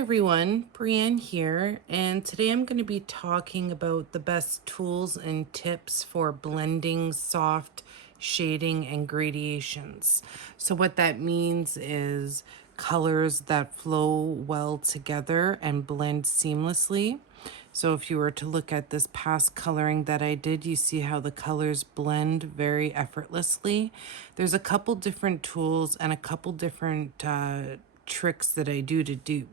everyone, Breanne here, and today I'm going to be talking about the best tools and tips for blending soft shading and gradations. So what that means is colors that flow well together and blend seamlessly. So if you were to look at this past coloring that I did, you see how the colors blend very effortlessly. There's a couple different tools and a couple different tricks that I do to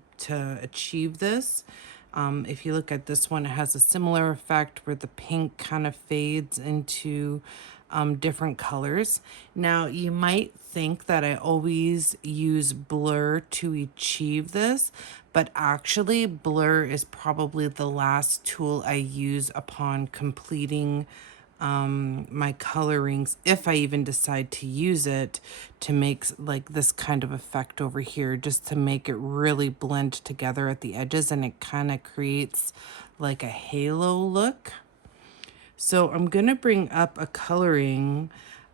achieve this. If you look at this one, it has a similar effect where the pink kind of fades into different colors. Now, you might think that I always use blur to achieve this, but actually blur is probably the last tool I use upon completing my colorings, if I even decide to use it, to make like this kind of effect over here, just to make it really blend together at the edges, and it kind of creates like a halo look. So I'm gonna bring up a coloring,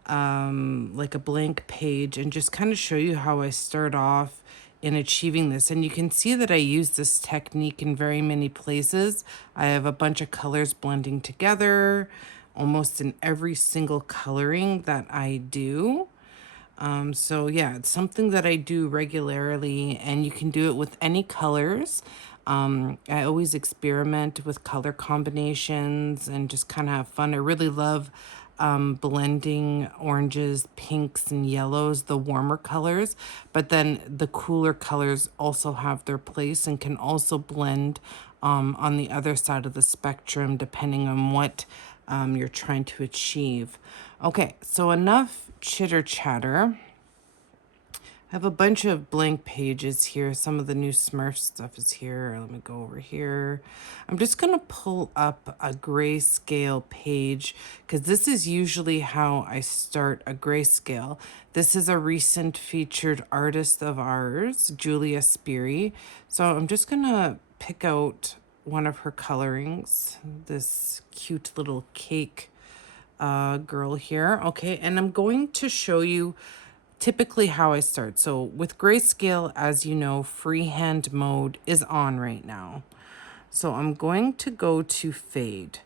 like a blank page, and just kind of show you how I start off in achieving this. And you can see that I use this technique in very many places. I have a bunch of colors blending together almost in every single coloring that I do. So yeah, it's something that I do regularly, and you can do it with any colors. I always experiment with color combinations and just kind of have fun. I really love blending oranges, pinks, and yellows, the warmer colors, but then the cooler colors also have their place and can also blend on the other side of the spectrum, depending on what you're trying to achieve. Okay, so enough chitter chatter. I have a bunch of blank pages here. Some of the new Smurf stuff is here. Let me go over here. I'm just going to pull up a grayscale page because this is usually how I start a grayscale. This is a recent featured artist of ours, Julia Speary. So I'm just going to pick out one of her colorings, this cute little cake girl here. Okay, and I'm going to show you typically how I start. So with grayscale, as you know, freehand mode is on right now. So I'm going to go to fade.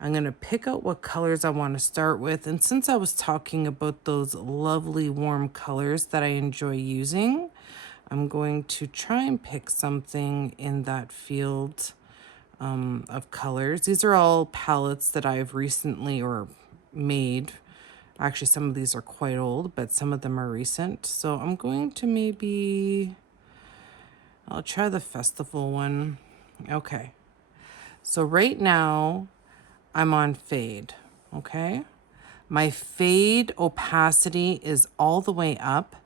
I'm going to pick out what colors I want to start with. And since I was talking about those lovely warm colors that I enjoy using, I'm going to try and pick something in that field of colors. These are all palettes that I've recently made. Actually, some of these are quite old, but some of them are recent. So I'm going to I'll try the festival one. Okay. So right now I'm on fade, okay? My fade opacity is all the way up,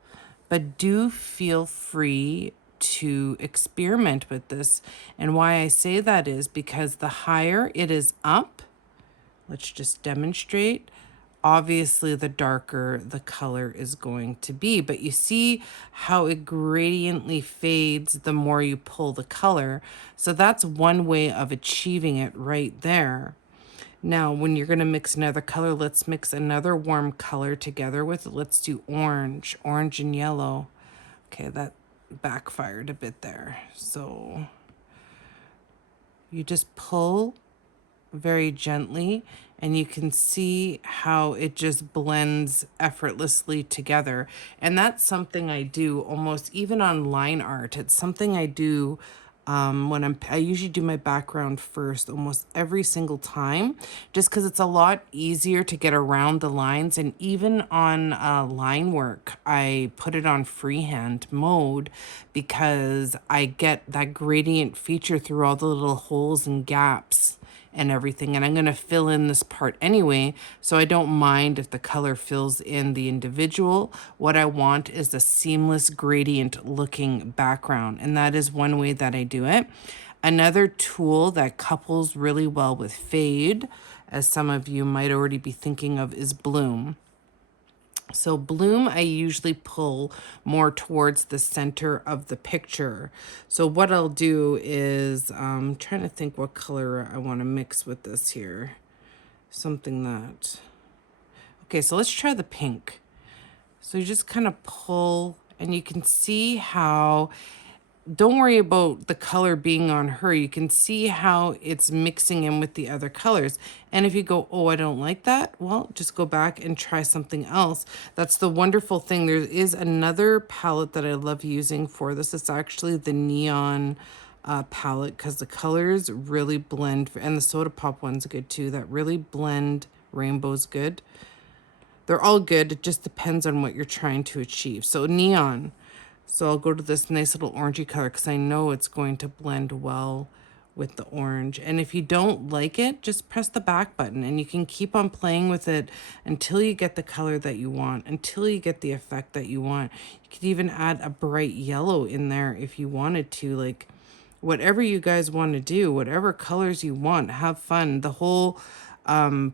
but do feel free to experiment with this. And why I say that is because the higher it is up, let's just demonstrate, obviously the darker the color is going to be, but you see how it gradiently fades the more you pull the color. So that's one way of achieving it right there. Now, when you're going to mix another color, let's mix another warm color together with it. Let's do orange and yellow. Okay, that backfired a bit there. So you just pull very gently, and you can see how it just blends effortlessly together. And that's something I do almost even on line art. It's something I do when I usually do my background first almost every single time, just because it's a lot easier to get around the lines. And even on line work, I put it on freehand mode because I get that gradient feature through all the little holes and gaps and everything, and I'm going to fill in this part anyway, so I don't mind if the color fills in the individual. What I want is a seamless gradient looking background, and that is one way that I do it. Another tool that couples really well with fade, as some of you might already be thinking of, is bloom. So bloom, I usually pull more towards the center of the picture. So what I'll do is, I'm trying to think what color I want to mix with this here. Something that, okay, so let's try the pink. So you just kind of pull, and you can see how don't worry about the color being on her. You can see how it's mixing in with the other colors. And if you go, oh, I don't like that, well, just go back and try something else. That's the wonderful thing. There is another palette that I love using for this. It's actually the neon palette, because the colors really blend, and the soda pop one's good too. That really blend. Rainbow's good. They're all good. It just depends on what you're trying to achieve. So neon. So I'll go to this nice little orangey color because I know it's going to blend well with the orange. And if you don't like it, just press the back button and you can keep on playing with it until you get the color that you want, until you get the effect that you want. You could even add a bright yellow in there if you wanted to, like whatever you guys want to do, whatever colors you want, have fun. The whole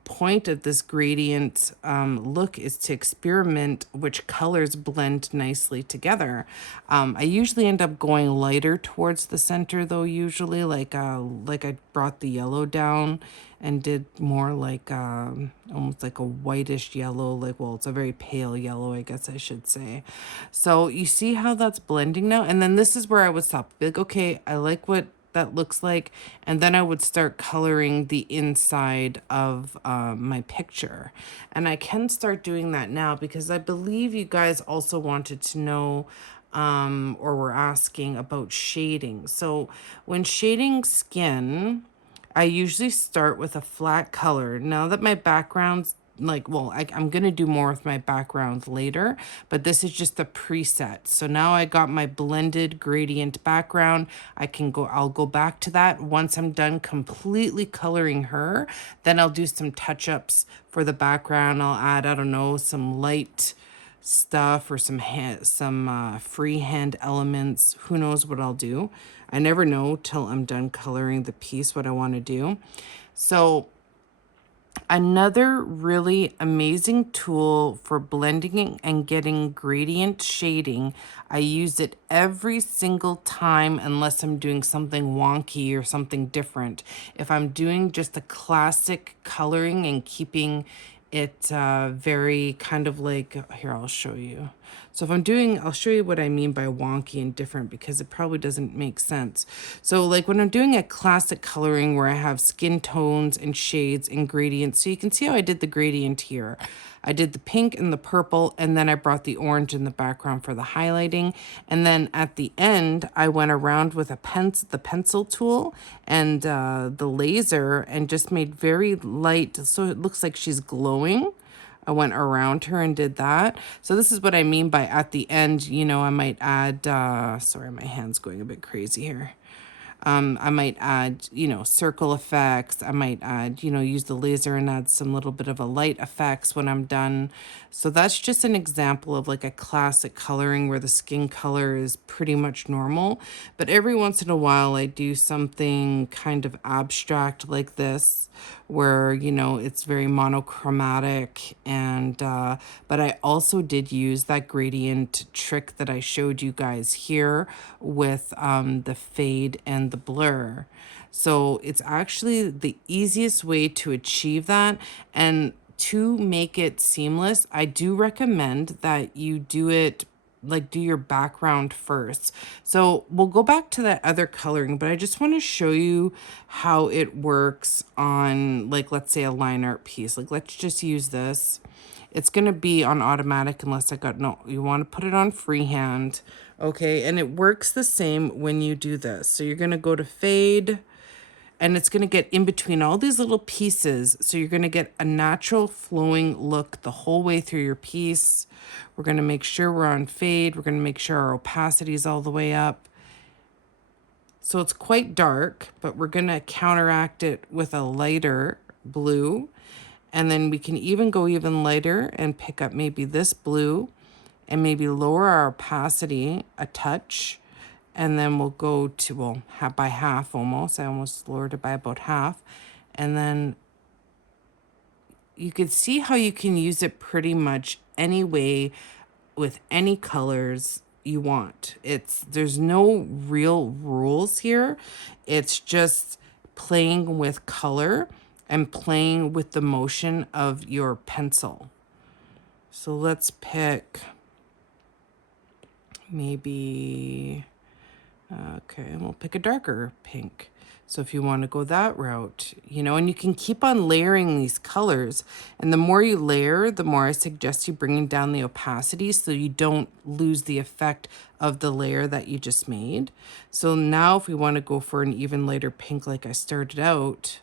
point of this gradient look is to experiment which colors blend nicely together. I usually end up going lighter towards the center though, usually like I brought the yellow down and did more like almost like a whitish yellow, like, well, it's a very pale yellow, I guess I should say. So you see how that's blending now? And then this is where I would stop. Be like, okay, I like what that looks like, and then I would start coloring the inside of my picture. And I can start doing that now because I believe you guys also wanted to know or were asking about shading. So when shading skin, I usually start with a flat color. Now that my background's like, well, I'm going to do more with my background later, but this is just the preset. So now I got my blended gradient background. I'll go back to that once I'm done completely coloring her. Then I'll do some touch-ups for the background. I'll add, I don't know, some light stuff or some freehand elements. Who knows what I'll do? I never know till I'm done coloring the piece what I want to do. So another really amazing tool for blending and getting gradient shading. I use it every single time unless I'm doing something wonky or something different. If I'm doing just a classic coloring and keeping it very kind of like, here, I'll show you. So if I'll show you what I mean by wonky and different because it probably doesn't make sense. So like when I'm doing a classic coloring where I have skin tones and shades and gradients, so you can see how I did the gradient here. I did the pink and the purple, and then I brought the orange in the background for the highlighting. And then at the end, I went around with the pencil tool and the laser and just made very light, so it looks like she's glowing. I went around her and did that. So this is what I mean by at the end, you know, I might add, sorry, my hand's going a bit crazy here. I might add, you know, circle effects. I might add, you know, use the laser and add some little bit of a light effects when I'm done. So that's just an example of like a classic coloring where the skin color is pretty much normal. But every once in a while, I do something kind of abstract like this where, you know, it's very monochromatic. And, but I also did use that gradient trick that I showed you guys here with the fade and the blur. So it's actually the easiest way to achieve that. And to make it seamless, I do recommend that you do it like do your background first. So we'll go back to that other coloring, but I just want to show you how it works on, like, let's say a line art piece. Like, let's just use this. It's going to be on automatic unless no, you want to put it on freehand. Okay, and it works the same when you do this. So you're going to go to fade, and it's going to get in between all these little pieces. So you're going to get a natural flowing look the whole way through your piece. We're going to make sure we're on fade. We're going to make sure our opacity is all the way up. So it's quite dark, but we're going to counteract it with a lighter blue. And then we can even go even lighter and pick up maybe this blue and maybe lower our opacity a touch. And then we'll go to, well, by half almost. I almost lowered it by about half. And then you could see how you can use it pretty much any way with any colors you want. There's no real rules here. It's just playing with color and playing with the motion of your pencil. So let's pick maybe, Okay, and we'll pick a darker pink. So if you want to go that route, you know, and you can keep on layering these colors. And the more you layer, the more I suggest you bringing down the opacity so you don't lose the effect of the layer that you just made. So now if we want to go for an even lighter pink like I started out,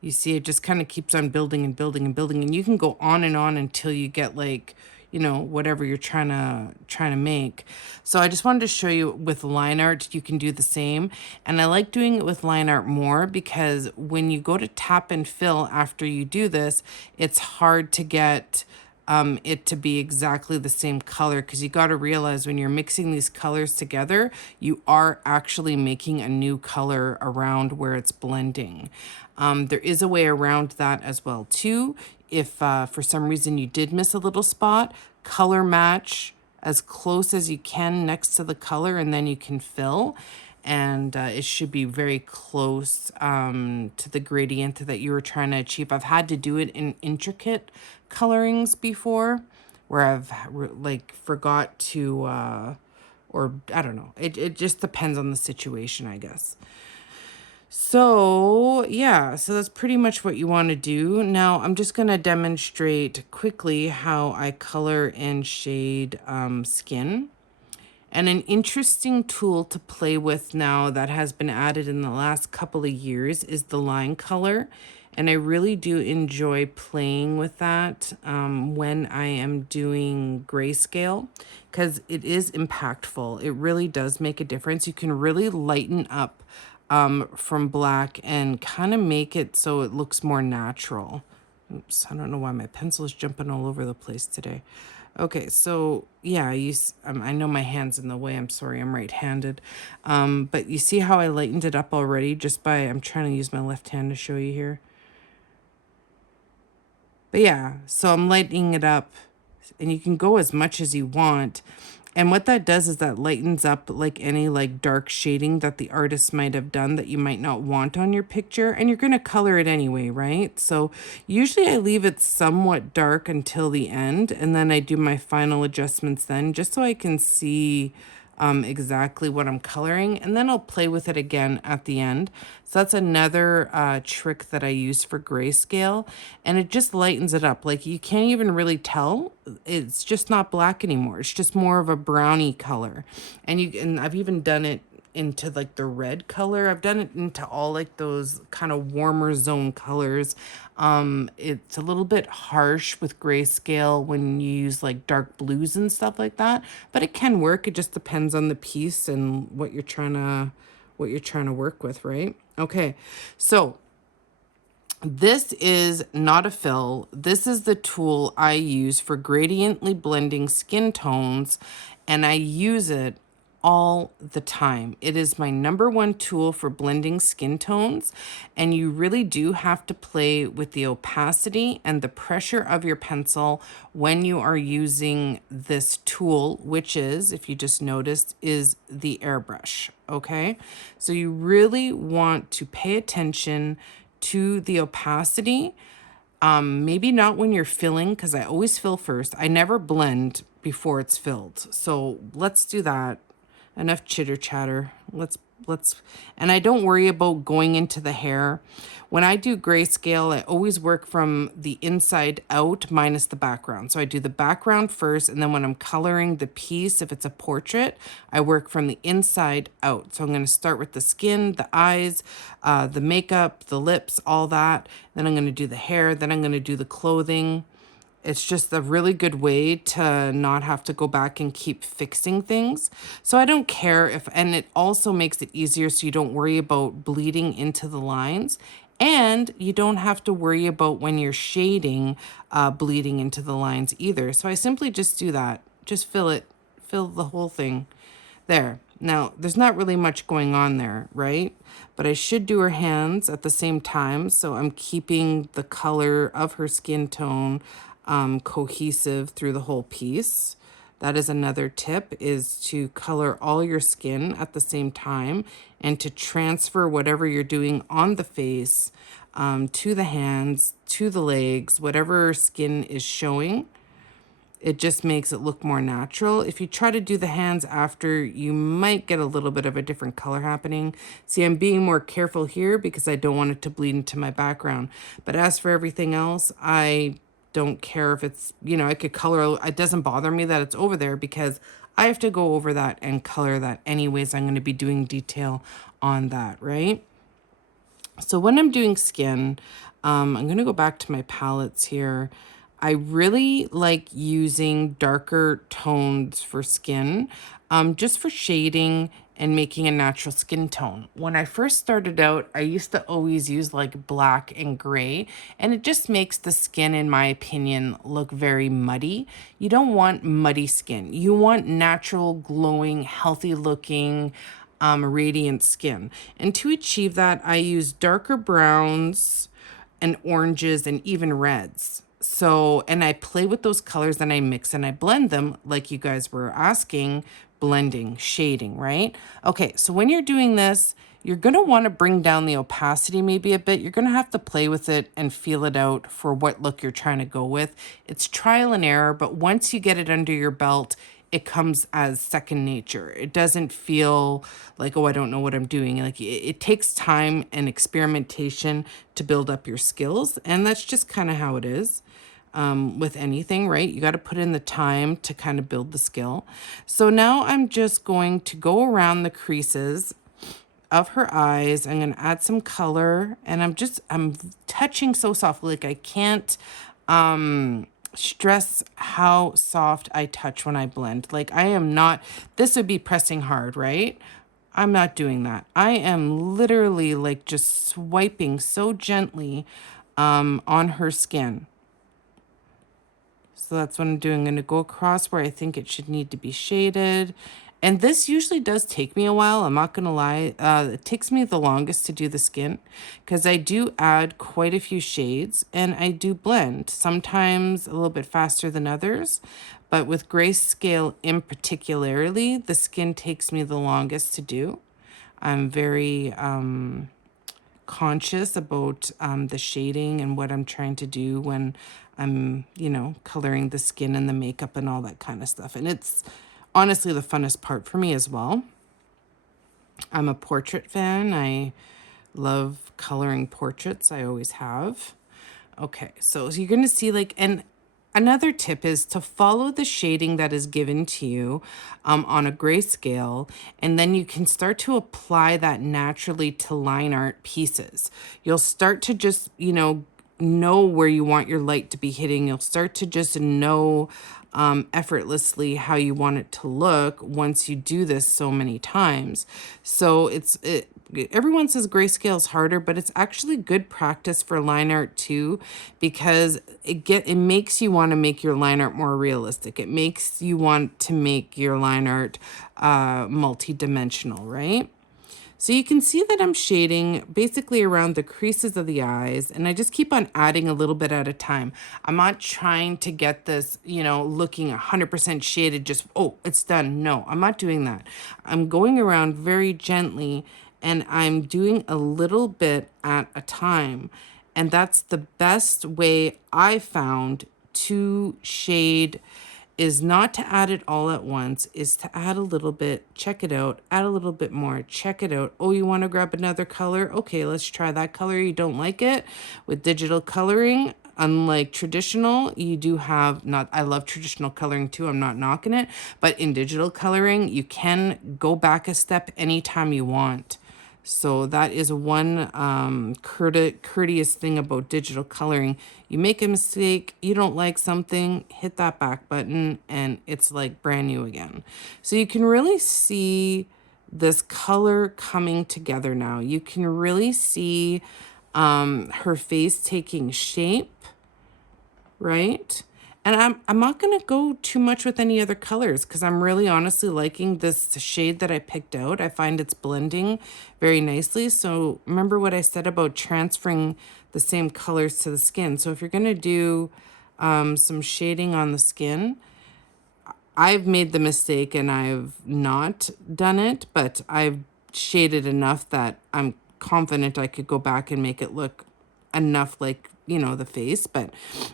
you see it just kind of keeps on building and building and building, and you can go on and on until you get like, you know, whatever you're trying to make. So I just wanted to show you with line art you can do the same, and I like doing it with line art more because when you go to tap and fill after you do this, it's hard to get it to be exactly the same color, because you got to realize when you're mixing these colors together, you are actually making a new color around where it's blending. There is a way around that as well too. If for some reason you did miss a little spot, color match as close as you can next to the color, and then you can fill. And it should be very close to the gradient that you were trying to achieve. I've had to do it in intricate colorings before, where I've like forgot to, or I don't know. It just depends on the situation, I guess. So yeah, so that's pretty much what you want to do. Now I'm just going to demonstrate quickly how I color and shade skin. And an interesting tool to play with now that has been added in the last couple of years is the line color. And I really do enjoy playing with that when I am doing grayscale, because it is impactful. It really does make a difference. You can really lighten up from black and kind of make it so it looks more natural. Oops, I don't know why my pencil is jumping all over the place today. Okay, so yeah, I know my hand's in the way. I'm sorry, I'm right-handed. But you see how I lightened it up already just by, I'm trying to use my left hand to show you here. But yeah, so I'm lightening it up, and you can go as much as you want. And what that does is that lightens up like any like dark shading that the artist might have done that you might not want on your picture. And you're going to color it anyway, right? So usually I leave it somewhat dark until the end, and then I do my final adjustments then, just so I can see exactly what I'm coloring, and then I'll play with it again at the end. So that's another trick that I use for grayscale, and it just lightens it up. Like you can't even really tell. It's just not black anymore. It's just more of a brownie color. And I've even done it into like the red color. I've done it into all like those kind of warmer zone colors. It's a little bit harsh with grayscale when you use like dark blues and stuff like that, but it can work. It just depends on the piece and what you're trying to work with, right? Okay. So this is not a fill. This is the tool I use for gradiently blending skin tones, and I use it all the time. It is my #1 tool for blending skin tones, and you really do have to play with the opacity and the pressure of your pencil when you are using this tool, which is, if you just noticed, is the airbrush, okay? So you really want to pay attention to the opacity. Maybe not when you're filling, because I always fill first. I never blend before it's filled. So let's do that. Enough chitter chatter. And I don't worry about going into the hair. When I do grayscale, I always work from the inside out minus the background. So I do the background first, and then when I'm coloring the piece, if it's a portrait, I work from the inside out. So I'm going to start with the skin, the eyes, the makeup, the lips, all that. Then I'm going to do the hair. Then I'm going to do the clothing. It's just a really good way to not have to go back and keep fixing things. So I don't care if, and it also makes it easier so you don't worry about bleeding into the lines. And you don't have to worry about when you're shading, bleeding into the lines either. So I simply just do that. Just fill the whole thing. There. Now, there's not really much going on there, right? But I should do her hands at the same time. So I'm keeping the color of her skin tone cohesive through the whole piece. That is another tip, is to color all your skin at the same time and to transfer whatever you're doing on the face to the hands, to the legs, whatever skin is showing. It just makes it look more natural. If you try to do the hands after, you might get a little bit of a different color happening. See, I'm being more careful here because I don't want it to bleed into my background. But as for everything else, I don't care if it's, I could color. It doesn't bother me that it's over there because I have to go over that and color that anyways. I'm going to be doing detail on that, right? So when I'm doing skin, I'm going to go back to my palettes here. I really like using darker tones for skin, just for shading and making a natural skin tone. When I first started out, I used to always use like black and gray, and it just makes the skin, in my opinion, look very muddy. You don't want muddy skin. You want natural, glowing, healthy looking, radiant skin. And to achieve that, I use darker browns and oranges and even reds. So, and I play with those colors and I mix and I blend them like you guys were asking, blending, shading, right? Okay, so when you're doing this, you're going to want to bring down the opacity maybe a bit. You're going to have to play with it and feel it out for what look you're trying to go with. It's trial and error, but once you get it under your belt, it comes as second nature. It doesn't feel like, oh, I don't know what I'm doing. Like it takes time and experimentation to build up your skills. And that's just kind of how it is with anything, right? You got to put in the time to kind of build the skill. So now I'm just going to go around the creases of her eyes. I'm going to add some color, and I'm touching so softly. Like I can't stress how soft I touch when I blend. Like I am not, this would be pressing hard, right? I'm not doing that. I am literally like just swiping so gently on her skin. So that's what I'm doing. I'm going to go across where I think it should need to be shaded. And this usually does take me a while. I'm not going to lie. It takes me the longest to do the skin because I do add quite a few shades and I do blend, sometimes a little bit faster than others. But with grayscale in particularly, the skin takes me the longest to do. I'm very conscious about the shading and what I'm trying to do when I'm, coloring the skin and the makeup and all that kind of stuff. And it's honestly the funnest part for me as well. I'm a portrait fan. I love coloring portraits. I always have. Okay, so you're going to see like, and another tip is to follow the shading that is given to you on a grayscale, and then you can start to apply that naturally to line art pieces. You'll start to just, know where you want your light to be hitting. You'll start to just know effortlessly how you want it to look once you do this so many times. So everyone says grayscale is harder, but it's actually good practice for line art too, because it makes you want to make your line art more realistic. It makes you want to make your line art multi-dimensional, right? So you can see that I'm shading basically around the creases of the eyes, and I just keep on adding a little bit at a time. I'm not trying to get this, looking 100% shaded, just, oh, it's done. No, I'm not doing that. I'm going around very gently, and I'm doing a little bit at a time. And that's the best way I found to shade, is not to add it all at once, is to add a little bit, check it out, add a little bit more, check it out. Oh, you want to grab another color? Okay, let's try that color. You don't like it? With digital coloring, unlike traditional, you do have, I love traditional coloring too, I'm not knocking it, but in digital coloring, you can go back a step anytime you want. So that is one courteous thing about digital coloring. You make a mistake, you don't like something, hit that back button, and it's like brand new again. So you can really see this color coming together now. You can really see her face taking shape, right? And I'm not going to go too much with any other colors because I'm really honestly liking this shade that I picked out. I find it's blending very nicely. So remember what I said about transferring the same colors to the skin. So if you're going to do some shading on the skin, I've made the mistake and I've not done it, but I've shaded enough that I'm confident I could go back and make it look enough like, you know, the face. But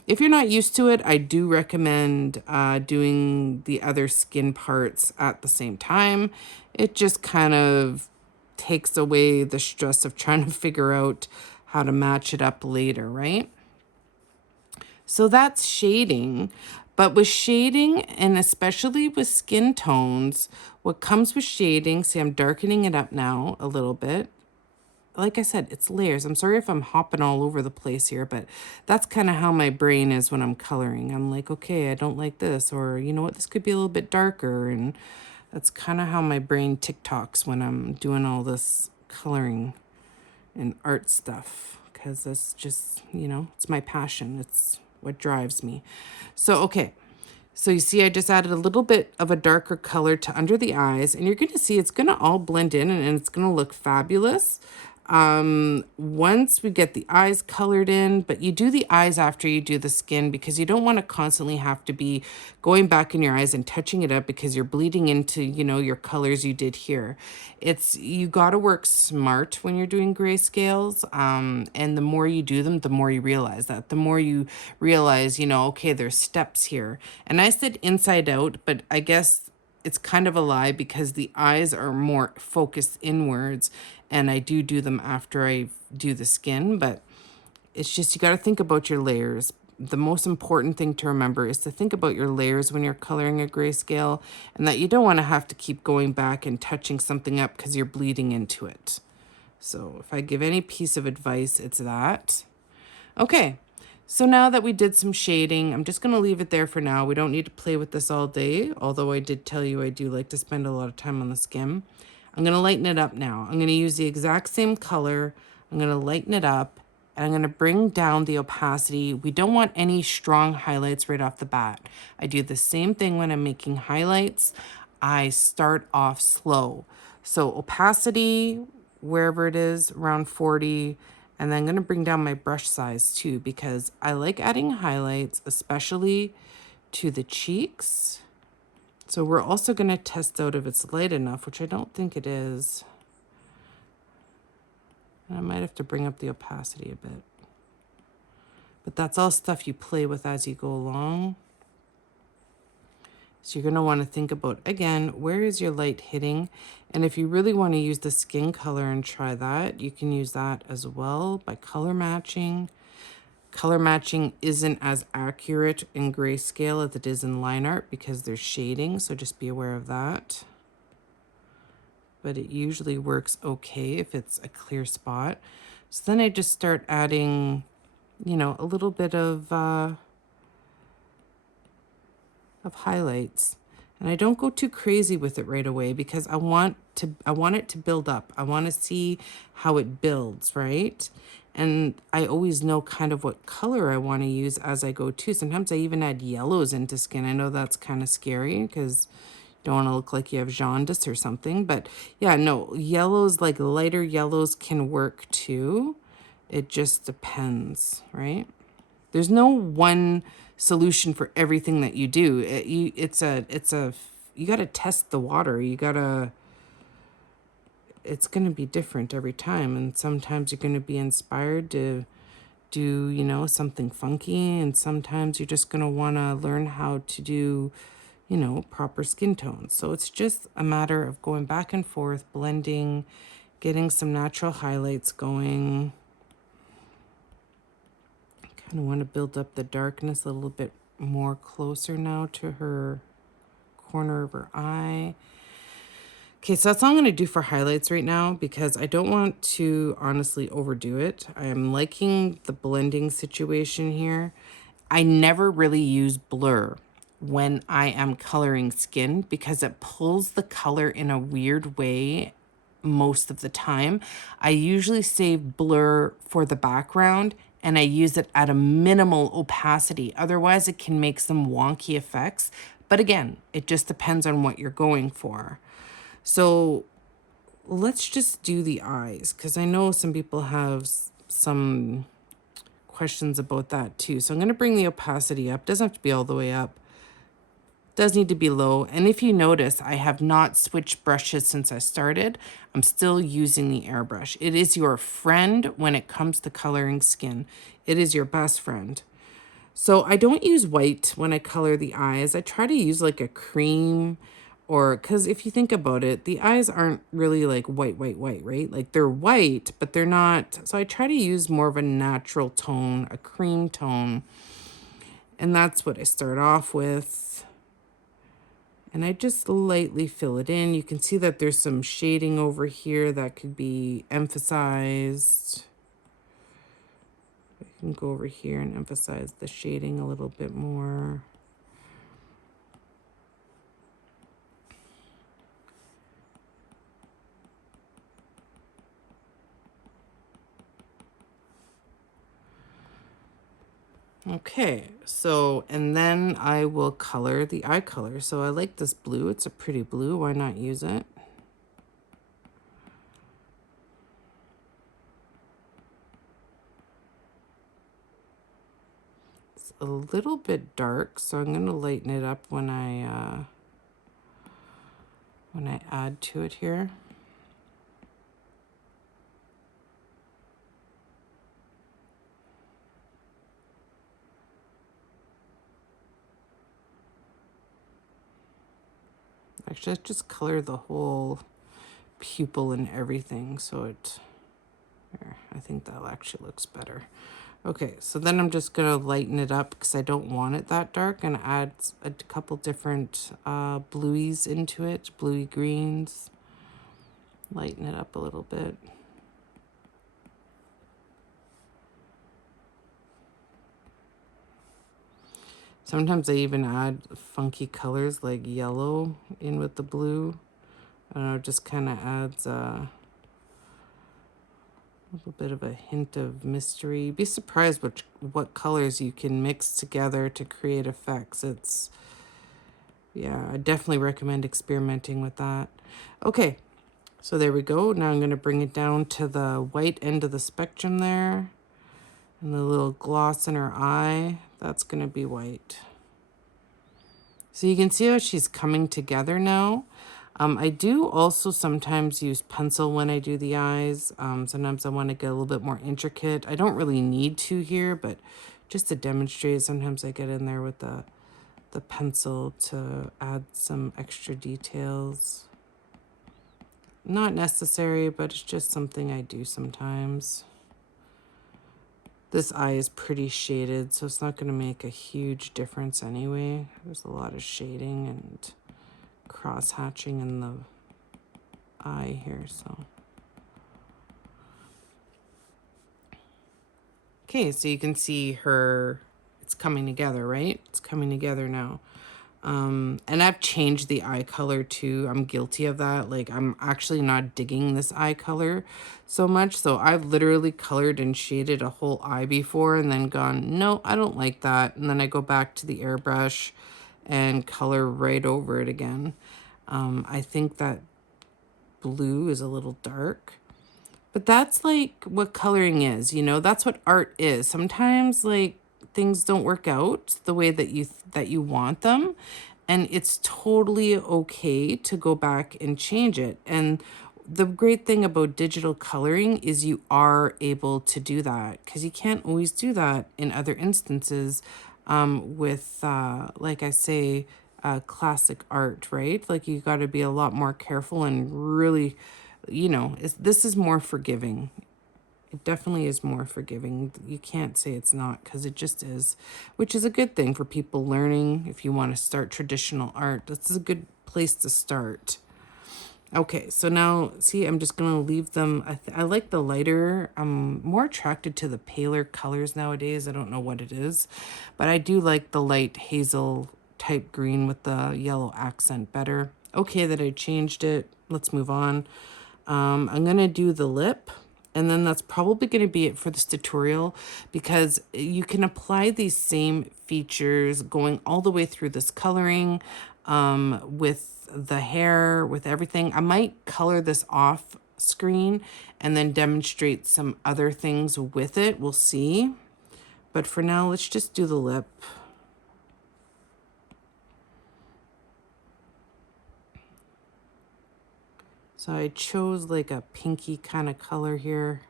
if you're not used to it, I do recommend doing the other skin parts at the same time. It just kind of takes away the stress of trying to figure out how to match it up later, right? So that's shading. But with shading, and especially with skin tones, what comes with shading, see, I'm darkening it up now a little bit. Like I said, it's layers. I'm sorry if I'm hopping all over the place here, but that's kind of how my brain is when I'm coloring. I'm like, okay, I don't like this, or you know what, this could be a little bit darker. And that's kind of how my brain TikToks when I'm doing all this coloring and art stuff, because that's just, you know, it's my passion. It's what drives me. So, okay. So you see, I just added a little bit of a darker color to under the eyes, and you're going to see it's going to all blend in, and it's going to look fabulous. Once we get the eyes colored in, but you do the eyes after you do the skin, because you don't want to constantly have to be going back in your eyes and touching it up because you're bleeding into, you know, your colors you did here. You got to work smart when you're doing grayscales. And the more you do them, the more you realize that. The more you realize, you know, okay, there's steps here. And I said inside out, but I guess it's kind of a lie because the eyes are more focused inwards, and I do them after I do the skin. But it's just, you got to think about your layers. The most important thing to remember is to think about your layers when you're coloring a grayscale, and that you don't want to have to keep going back and touching something up because you're bleeding into it. So if I give any piece of advice, it's that. Okay, so now that we did some shading, I'm just going to leave it there for now. We don't need to play with this all day, although I did tell you I do like to spend a lot of time on the skin. I'm going to lighten it up now. I'm going to use the exact same color. I'm going to lighten it up, and I'm going to bring down the opacity. We don't want any strong highlights right off the bat. I do the same thing when I'm making highlights. I start off slow. So opacity, wherever it is, around 40. And then I'm going to bring down my brush size too, because I like adding highlights, especially to the cheeks. So we're also going to test out if it's light enough, which I don't think it is. And I might have to bring up the opacity a bit. But that's all stuff you play with as you go along. So you're going to want to think about, again, where is your light hitting? And if you really want to use the skin color and try that, you can use that as well by color matching. Color matching isn't as accurate in grayscale as it is in line art because there's shading, so just be aware of that. But it usually works okay if it's a clear spot. So then I just start adding, you know, a little bit of highlights. And I don't go too crazy with it right away because I want it to build up. I want to see how it builds, right? And I always know kind of what color I want to use as I go too. Sometimes I even add yellows into skin. I know that's kind of scary because you don't want to look like you have jaundice or something. But yeah, no, yellows, like lighter yellows can work too. It just depends, right? There's no one solution for everything that you do. You got to test the water. It's going to be different every time. And sometimes you're going to be inspired to do, you know, something funky. And sometimes you're just going to want to learn how to do, you know, proper skin tones. So it's just a matter of going back and forth, blending, getting some natural highlights going. Kind of want to build up the darkness a little bit more closer now to her corner of her eye. Okay, so that's all I'm going to do for highlights right now because I don't want to honestly overdo it. I am liking the blending situation here. I never really use blur when I am coloring skin because it pulls the color in a weird way most of the time. I usually save blur for the background and I use it at a minimal opacity. Otherwise, it can make some wonky effects. But again, it just depends on what you're going for. So let's just do the eyes because I know some people have some questions about that too. So I'm going to bring the opacity up. Doesn't have to be all the way up. Does need to be low. And if you notice, I have not switched brushes since I started. I'm still using the airbrush. It is your friend when it comes to coloring skin. It is your best friend. So I don't use white when I color the eyes. I try to use like a cream, or because if you think about it, the eyes aren't really like white, right? Like they're white, but they're not. So I try to use more of a natural tone, a cream tone. And that's what I start off with. And I just lightly fill it in. You can see that there's some shading over here that could be emphasized. I can go over here and emphasize the shading a little bit more. Okay, so, and then I will color the eye color. So I like this blue. It's a pretty blue. Why not use it? It's a little bit dark, so I'm going to lighten it up when I add to it here. Actually, let's just color the whole pupil and everything, so it, there, I think that actually looks better. Okay, so then I'm just gonna lighten it up because I don't want it that dark, and add a couple different bluies into it, bluey greens. Lighten it up a little bit. Sometimes I even add funky colors like yellow in with the blue. I don't know, it just kind of adds a little bit of a hint of mystery. You'd be surprised what colors you can mix together to create effects. It's, yeah, I definitely recommend experimenting with that. Okay, so there we go. Now I'm going to bring it down to the white end of the spectrum there. And the little gloss in her eye, that's going to be white. So you can see how she's coming together now. I do also sometimes use pencil when I do the eyes. Sometimes I want to get a little bit more intricate. I don't really need to here, but just to demonstrate, sometimes I get in there with the pencil to add some extra details. Not necessary, but it's just something I do sometimes. This eye is pretty shaded, so it's not going to make a huge difference anyway. There's a lot of shading and cross-hatching in the eye here, so. Okay, so you can see her, it's coming together, right? It's coming together now. And I've changed the eye color too. I'm guilty of that. Like, I'm actually not digging this eye color so much. So I've literally colored and shaded a whole eye before and then gone, no, I don't like that. And then I go back to the airbrush and color right over it again. I think that blue is a little dark. But that's like what coloring is, you know? That's what art is. Sometimes, like, things don't work out the way that you want them, and it's totally okay to go back and change it. And the great thing about digital coloring is you are able to do that, because you can't always do that in other instances with like I say, classic art, right? Like, you got to be a lot more careful and really, you know, this is more forgiving. It definitely is more forgiving. You can't say it's not, because it just is, which is a good thing for people learning. If you want to start traditional art, this is a good place to start. Okay, so now, see, I'm just going to leave them. I like the lighter. I'm more attracted to the paler colors nowadays. I don't know what it is, but I do like the light hazel type green with the yellow accent better. Okay that I changed it. Let's move on. I'm going to do the lip. And then that's probably going to be it for this tutorial, because you can apply these same features going all the way through this coloring with the hair, with everything. I might color this off screen and then demonstrate some other things with it. We'll see. But for now, let's just do the lip. So I chose like a pinky kind of color here.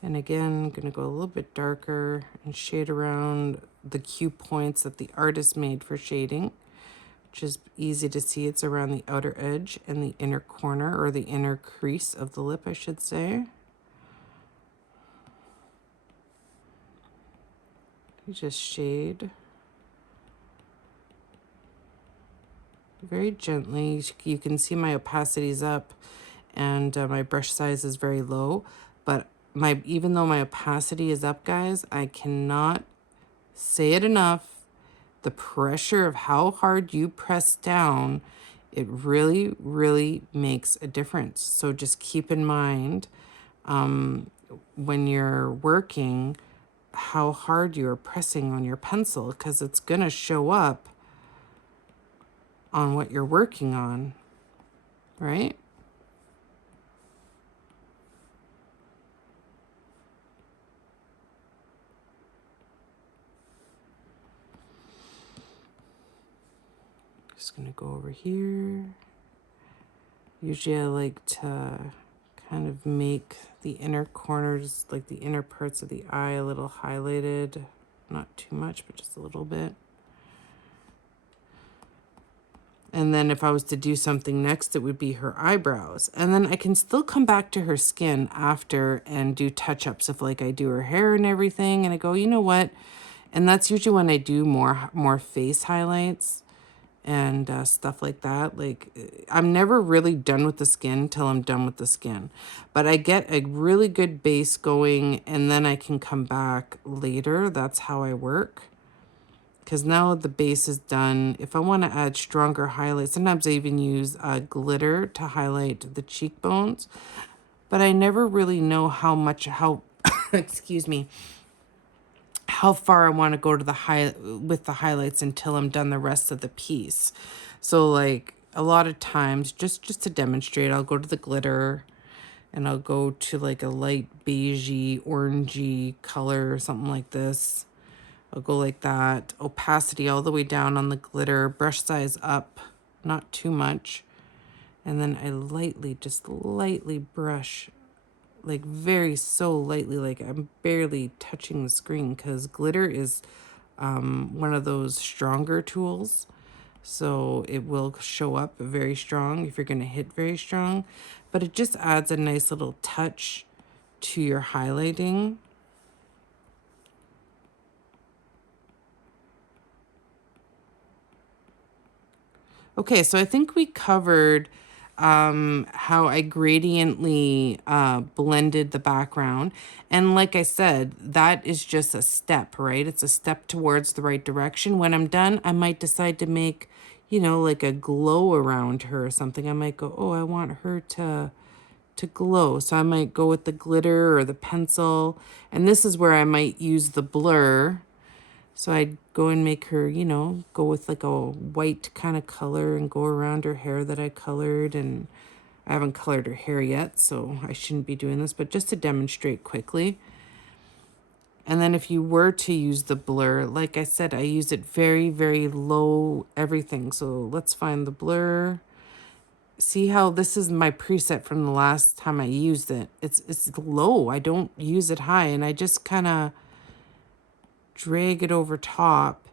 And again, I'm going to go a little bit darker and shade around the cue points that the artist made for shading, which is easy to see. It's around the outer edge and the inner corner, or the inner crease of the lip, I should say. You just shade very gently. You can see my opacity is up and my brush size is very low, but even though my opacity is up, guys, I cannot say it enough. The pressure of how hard you press down, it really, really makes a difference. So just keep in mind when you're working how hard you're pressing on your pencil, because it's going to show up on what you're working on, right? Just going to go over here. Usually I like to kind of make the inner corners, like the inner parts of the eye, a little highlighted. Not too much, but just a little bit. And then if I was to do something next, it would be her eyebrows. And then I can still come back to her skin after and do touch-ups if like I do her hair and everything. And I go, you know what? And that's usually when I do more face highlights and stuff like that. Like, I'm never really done with the skin till I'm done with the skin. But I get a really good base going, and then I can come back later. That's how I work. Because now the base is done. If I want to add stronger highlights, sometimes I even use glitter to highlight the cheekbones. But I never really know how excuse me, how far I want to go to with the highlights until I'm done the rest of the piece. So like a lot of times, just to demonstrate, I'll go to the glitter and I'll go to like a light beigey, orangey color or something like this. I'll go like that. Opacity all the way down on the glitter. Brush size up, not too much. And then I just lightly brush, like so lightly, like I'm barely touching the screen, because glitter is one of those stronger tools. So it will show up very strong if you're going to hit very strong. But it just adds a nice little touch to your highlighting. Okay, so I think we covered how I gradiently blended the background. And like I said, that is just a step, right? It's a step towards the right direction. When I'm done, I might decide to make, you know, like a glow around her or something. I might go, oh, I want her to glow. So I might go with the glitter or the pencil. And this is where I might use the blur. So I'd go and make her, you know, go with like a white kind of color and go around her hair that I colored. And I haven't colored her hair yet, so I shouldn't be doing this, but just to demonstrate quickly. And then if you were to use the blur, like I said, I use it very, very low, everything. So let's find the blur. See how this is my preset from the last time I used it. It's low. I don't use it high, and I just kind of drag it over top,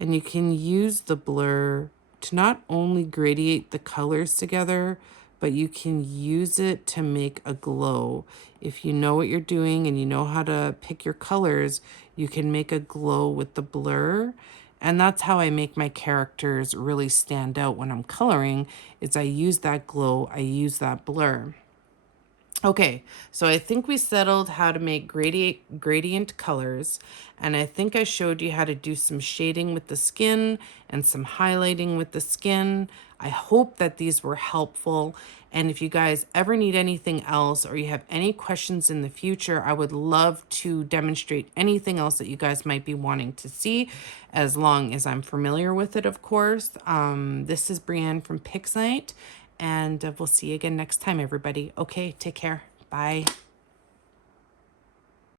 and you can use the blur to not only gradiate the colors together, but you can use it to make a glow. If you know what you're doing and you know how to pick your colors, you can make a glow with the blur. And that's how I make my characters really stand out when I'm coloring, is I use that glow, I use that blur. Okay, so I think we settled how to make gradient colors, and I think I showed you how to do some shading with the skin and some highlighting with the skin. I hope that these were helpful, and if you guys ever need anything else or you have any questions in the future, I would love to demonstrate anything else that you guys might be wanting to see, as long as I'm familiar with it, of course. This is Breanne from Pixite, And we'll see you again next time, everybody. Okay, take care. Bye.